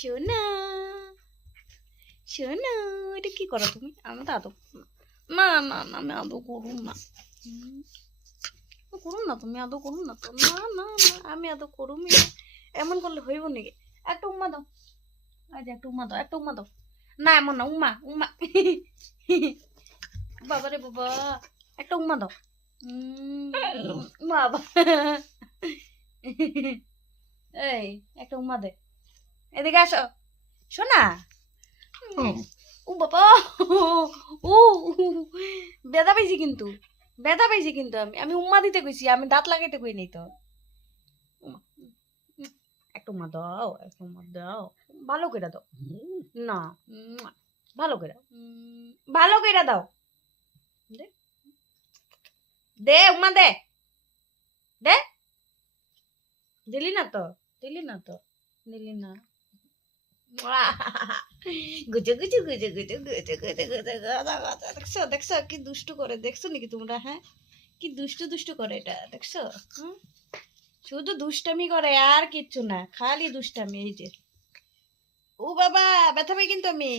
সোনা সোনা, এটা কি করো তুমি? আমি তো আদর না না না, আমি আদর করুন না, করুন না, তুমি আদর করুন না তো, না না না, আমি আদর করুন। এমন করলে হইব নাকি? একটা উম্মা দাও, আজ একটা উম্মা দাও, একটা উম্মা দাও। না এমন না, উম্মা উম্মা। বাবা রে বাবা, একটা উম্মা দাও। বাবা, এই একটা উম্মা দে, এদিকে আসো শোনা। ও বাবা, ও বেদা পাইছি কিন্তু, বেদা পাইছি কিন্তু, আমি আমি উম্মা দিতে কইছি, আমি দাঁত লাগাইতে কই নাই তো। একটা উম্মা দাও, একটা উম্মা দাও, ভালো করে দাও না, ভালো করে, ভালো করে দাও, দে দে উম্মা দে, দে, দিলি না তো, দিলি না তো, দিলি না। গুজে গুজে গুজে গুজে গুজে গুজে গুজে গাদা গাদা, দেখছো দেখছো কি দুষ্টু করে, দেখছো নাকি তোমরা? হ্যাঁ, কি দুষ্টু দুষ্টু করে এটা, দেখছো? শুধু দুষ্টামি করে আর কিচ্ছু না, খালি দুষ্টামি। এই যে ও বাবা, ব্যথা পাই কিন্তু আমি।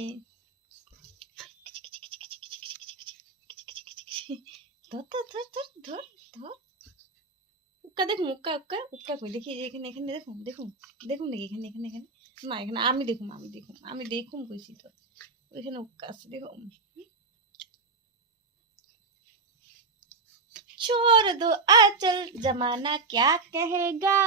ধর ধর ধর ধর ধর ধর, উক্কা দেখুন, উক্কা উক্কা উক্কা কই দেখি, এখানে এখানে দেখুন দেখুন দেখুন নাকি, এখানে এখানে এখানে না, এখানে আমি দেখুন, আমি দেখুন, আমি দেখুন কইছি তো, ওইখানে উক্কা আছে দেখুন। छोड़ दो आचल, जमाना क्या कहेगा।